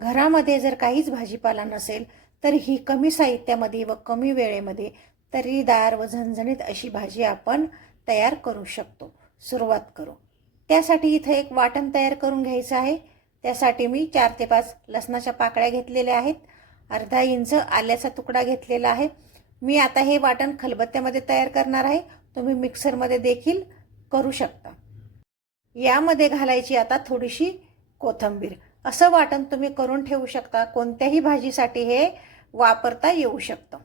घरामध्ये जर काहीच भाजीपाला नसेल तर ही कमी साहित्यामध्ये व कमी वेळेमध्ये तर्रीदार व झणझणीत अशी भाजी आपण तयार करू शकतो. सुरुवात करू. त्यासाठी इथं एक वाटण तयार करून घ्यायचं आहे. त्यासाठी मी चार ते पाच लसणाच्या पाकळ्या घेतलेल्या आहेत. अर्धा इंच आल्याचा तुकडा घेतलेला आहे. मी आता हे वाटण खलबत्त्यामध्ये तयार करणार आहे. तुम्ही मिक्सरमध्ये देखील करू शकता. यामध्ये घालायची आता थोडीशी कोथिंबीर. असं वाटण तुम्ही करून ठेवू शकता. कोणत्याही भाजीसाठी हे वापरता येऊ शकतं.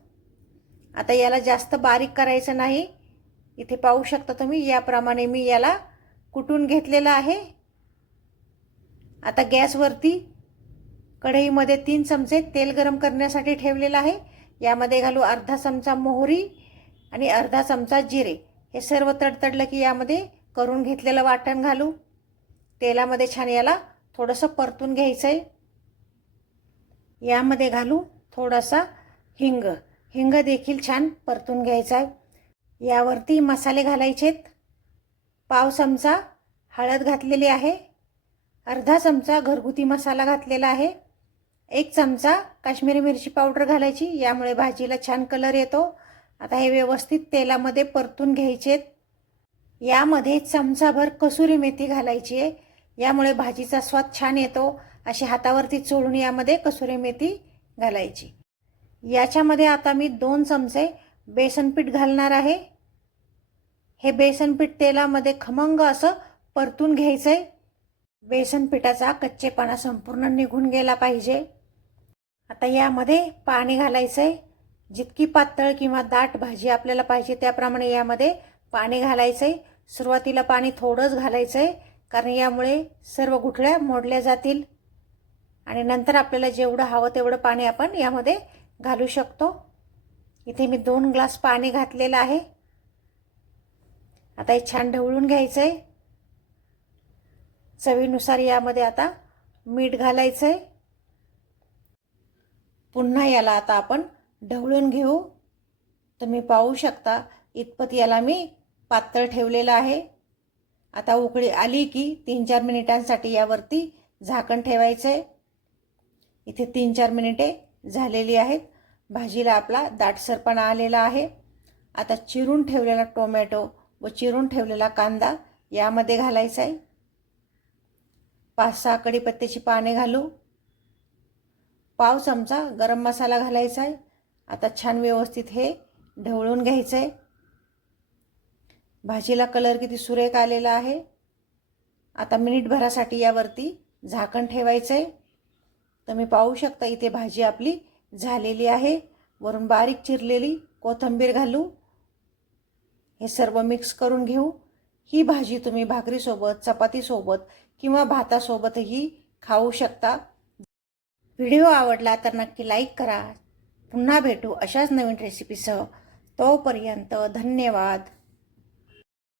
आता याला जास्त बारीक करायचं नाही. इथे पाहू शकता तुम्ही याप्रमाणे मी याला कुटून घेतलेलं आहे. आता गॅसवरती कढईमध्ये तीन चमचे तेल गरम करण्यासाठी ठेवलेलं आहे. यामध्ये घालू अर्धा चमचा मोहरी आणि अर्धा चमचा जिरे. हे सर्व तडतडलं की यामध्ये करून घेतलेलं वाटण घालू. तेलामध्ये छान याला थोडंसं परतून घ्यायचं आहे यामध्ये घालू थोडासा हिंग. हिंग देखील छान परतून घ्यायचा आहे. यावरती मसाले घालायचेत. पाव चमचा हळद घातलेली आहे. अर्धा चमचा घरगुती मसाला घातलेला आहे. एक चमचा काश्मीरी मिरची पावडर घालायची. यामुळे भाजीला छान कलर येतो. आता हे व्यवस्थित तेलामध्ये परतून घ्यायचेत. यामध्ये चमचाभर कसुरी मेथी घालायची आहे. यामुळे भाजीचा स्वाद छान येतो. अशी हातावरती चोळून यामध्ये कसुरी मेथी घालायची. याच्यामध्ये आता मी दोन चमचे बेसनपीठ घालणार आहे. हे बेसनपीठ तेलामध्ये खमंग असं परतून घ्यायचं. आहे बेसनपीठाचा कच्चेपणा संपूर्ण निघून गेला पाहिजे. आता यामध्ये पाणी घालायचं. आहे जितकी पातळ किंवा दाट भाजी आपल्याला पाहिजे त्याप्रमाणे यामध्ये पाणी घालायचं. आहे सुरुवातीला पाणी थोडंच घालायचं. आहे कारण यामुळे सर्व गुठळ्या मोडल्या जातील. आणि नंतर आपल्याला जेवढं हवं तेवढं पाणी आपण यामध्ये घालू शकतो. इथे मी दोन ग्लास पाणी घातलेलं आहे. आता हे छान ढवळून घ्यायचं आहे चवीनुसार यामध्ये आता मीठ घालायचं आहे पुन्हा याला आता आपण ढवळून घेऊ. तुम्ही पाहू शकता इतपत याला मी पातळ ठेवलेलं आहे. आता उकळी आली की तीन चार मिनिटांसाठी यावरती झाकण ठेवायचं. आहे इथे तीन चार मिनिटे झालेली आहेत. भाजीला आपला दाटसरपणा आलेला आहे. आता चिरून ठेवलेला टोमॅटो व चिरून ठेवलेला कांदा यामध्ये घालायचा आहे. पाच सहा कडीपत्त्याची पाने घालू. पाव चमचा गरम मसाला घालायचा आहे. आता छान व्यवस्थित हे ढवळून घ्यायचं आहे भाजीला कलर किती सुरेख आलेला आहे. आता मिनिटभरासाठी यावरती झाकण ठेवायचं आहे तुम्ही पाहू शकता इथे भाजी आपली झालेली आहे. वरून बारीक चिरलेली कोथिंबीर घालू. हे सर्व मिक्स करून घेऊ. ही भाजी तुम्ही भाकरीसोबत चपातीसोबत किंवा भातासोबतही खाऊ शकता. व्हिडिओ आवडला तर नक्की लाईक करा. पुन्हा भेटू अशाच नवीन रेसिपीसह तोपर्यंत धन्यवाद.